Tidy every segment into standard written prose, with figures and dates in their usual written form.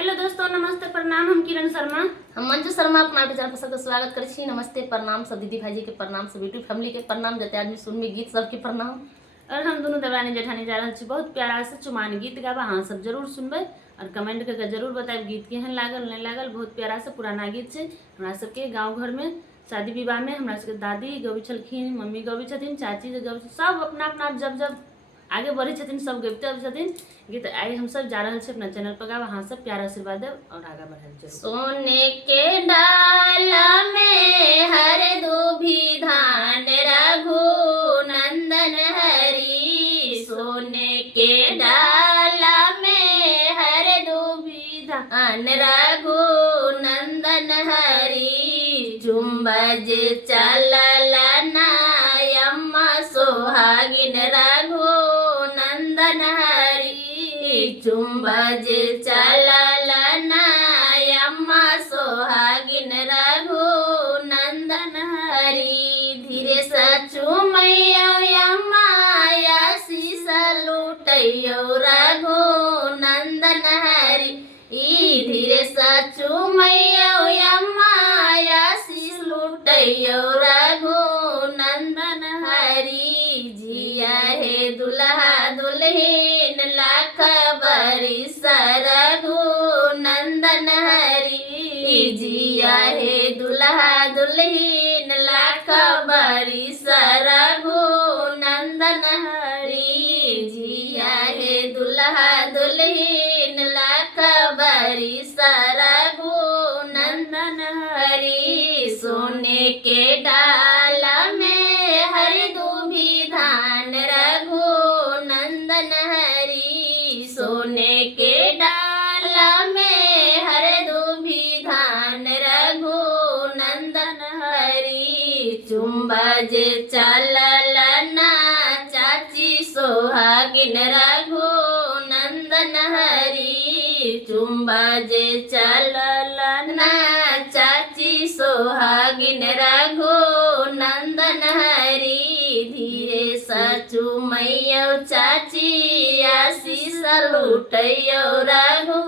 Hello दोस्तों, नमस्ते प्रणाम। हम किरण शर्मा, हम मंजू शर्मा अपना चैनल पर सबके स्वागत करै छी। नमस्ते प्रणाम सब दीदी भाई जी के प्रणाम, सब यूट्यूब फैमिली के प्रणाम, जते आदमी सुनबे गीत सबके प्रणाम। और हम दोनों देवरानी जेठानी जा रहे छी बहुत प्यारा से चुमान गीत गाबा। हाँ सब जरूर सुनबे और कमेंट करके जरूर बताएब गीत केहन लागल नहीं लागल। बहुत प्यारा से पुराना गीत है। हमरा सबके गाँव घर में शादी विवाह में हमरा सबके दादी गबै छलखिन, मम्मी गबै छथिन, चाची गबै, सब अपना अपना जब जब आगे बढ़े छथिन सब गबते अबै छथिन गीत। आई हम सब जा रहे अपना चैनल पर गावा। हाँ सब प्यारा आशीर्वाद देव और आगे बढ़ाए जरूर। सोने के डाला में हर दूभी धान रघु नंदन हरी। सोने के डाला में हर दूभी धान रघु नंदन हरी। जुम्बज चलल नायम्मा सोहागिन रघु नंदन हरी। जुम्बज चलल नायम्मा सोहागिन रघु नंदन हरी। धीरे सचु मैयम्मा आशीष लुटैयो रघु नंदन हरी। धीरे सचु मैयम्मा आशीष लुटैयो रघु नंदन हरी। जिया हे दुल्हा दुल्हन लाख बरिस रघु नंदन हरी। जिया हे दुल्हा दुल्हन लाख बरिस रघु नंदन हरी। जिया हे दुल्हा दुल्हन लाख बरिस रघु नंदन हरी। सोने के डाला में हर दूभी धान रघु नंदन हरी। सोने के डाला में हर दूभी धान रघु नंदन हरी। जुम्बज चलल ना चाची सोहागिन रघु नंदन हरी। जुम्बज चलल ना चाची सोहागिन रघु नंदन हरी। धीरे सचु मैयो चाची आशीष लुटैयो रघु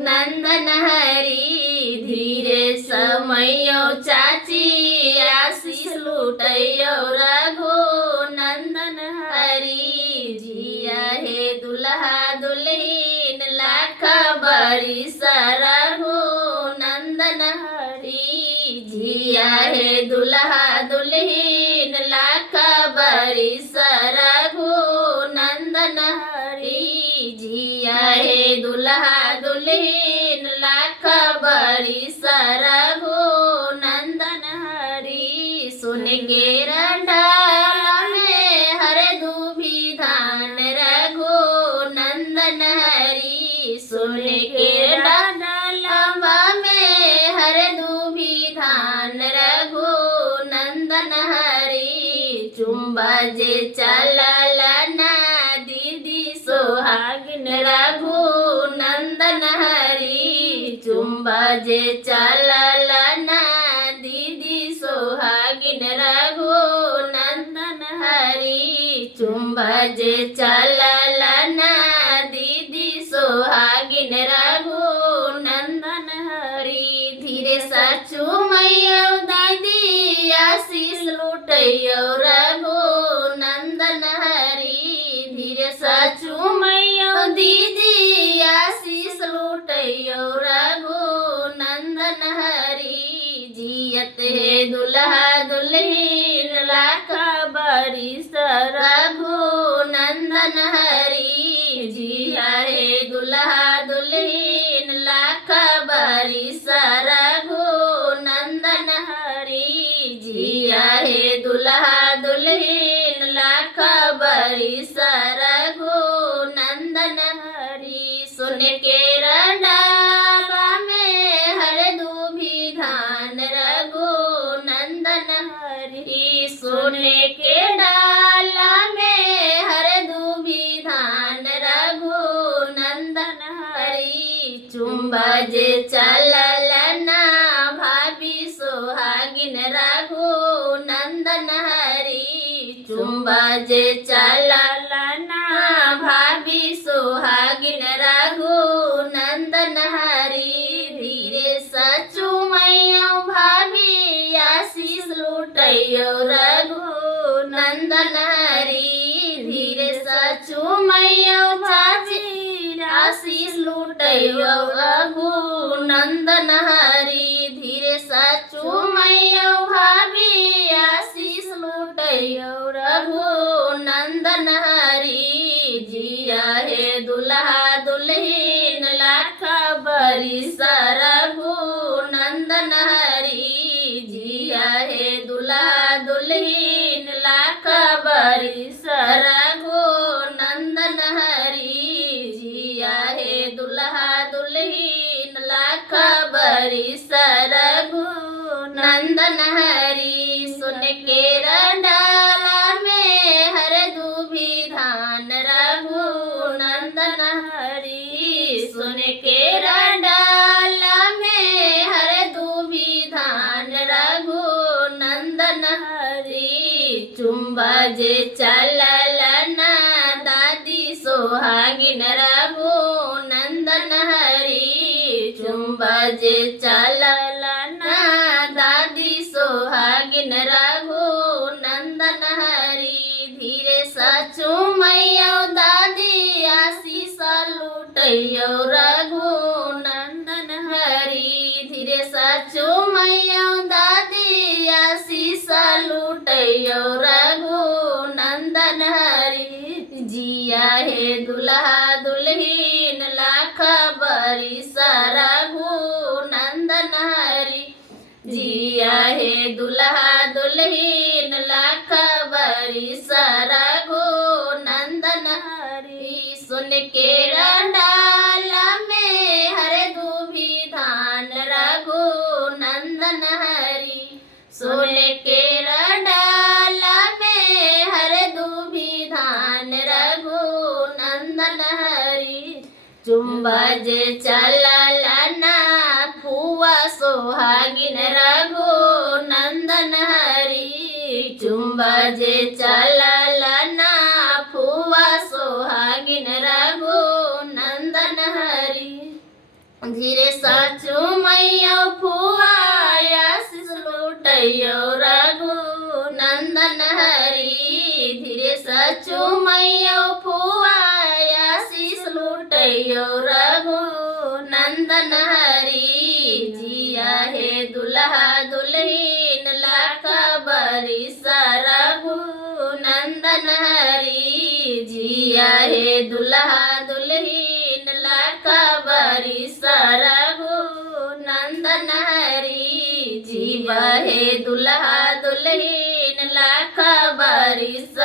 नंदन हरी। धीरे समैयो चाची आशीष लुटैयो रघु नंदन हरी। जिया हे दुल्हा दुल्हन लाख बरिस रघु नंदन हरी। जिया हे दुल्हा दुल्हन लाख बरिस रघु नंदन हरी। जिया हे दुल्हा दुल्हन लाख बरिस रघु नंदन हरी। सुन के डाला में हर दूभी धान रघु नंदन हरी। सुन के डाला में हर दूभी धान रघु नंदन हरी। जुम्बज चलल ना दीदी सोहागिन रघु नंदन हरी। जुम्बज चलल ना दीदी सोहागिन रघु नंदन हरी। जुम्बज चलल ना दीदी सोहागिन रघु नंदन हरी। धीरे सचु मैयो दादी आशीष लुटैयो रघु नंदन हरी। धीरे सचु मैयो दीदी आशीष लुटैयो रघु नंदन हरी। जियत हे दुल्हा दुल्हन लाख बरिस रघु नंदन हरी। जिया हे दुल्हा दुल्हन लाख बरिस रघु नंदन हरी। जिया हे दुल्हा दुल्हन लाख बरिस रघु नंदन हरी। सुन के डाला में हर दूभी धान रघु नंदन हरी। सोने के डाला में हर दूभी धान रघु नंदन हरी। जुम्बज चलल ना भाभी सोहागिन रघु नंदन हरी। जुम्बज चलल ना भाभी सोहागिन रघु नंदन हरी। रघु नंदन हरी धीरे सचु मैयो चाची आशीष लूटैयो रघु नंदन हरी धीरे सचु मैयो भाभी आशीष लूटैयो रघु नंदन हरी जिया हे दुल्हा दुल्हीन लाख बरिस रघु नंदन हरी जिया हे दुल्हा दुल्हीन लाख बरिस रघु नंदन हरी जिया हे दुल्हा दुल्हीन लाख बरिस रघु नंदन हरी सुन के डाला में हर दूभी धान रघु नंदन हरी सुन के डाला में हर दूभी धान रघु नंदन हरी चुम्बा जे चलल ना दादी सोहागिन रघु नंदन हरी चुम्बा जे चलल ना दादी सोहागिन रघु नंदन हरी धीरे सचु मैयो दादी आशीष लूटैयो रघु नंदन हरी धीरे सचु मैयो दादी आशीष लूटैयो रघु नंदन हरी जिया हे दुल्हा दुल्हीन लाख बरिस रघु नंदन हरी जिया हे दुल्हा दुल्हीन लाख बरिस रघु नंदन हरी सुन के डाला में हर दूभी धान रघु नंदन हरी सुन के डाला में हर दूभी धान रघु नंदन हरी चुम्बा जे चलल ना फुआ सोहागिन रघु नंदन हरी चुम्बा जे चलल ना फुआ सोहागिन रघु नंदन हरी धीरे सचु मैयो फुआ आशीष लूटैयो रघु नंदन हरी धीरे सचु मैयो फुआ आशीष लूटैयो रघु नंदन हरी जिया हे दुल्हा दुल्हीन लाख बरिस रघु नंदन हरी जिया हे दुल्हा दुल्हीन लाख बरिस रघु नंदन हरी जीवा हे दुल्हा दुल्हीन लाख बरिस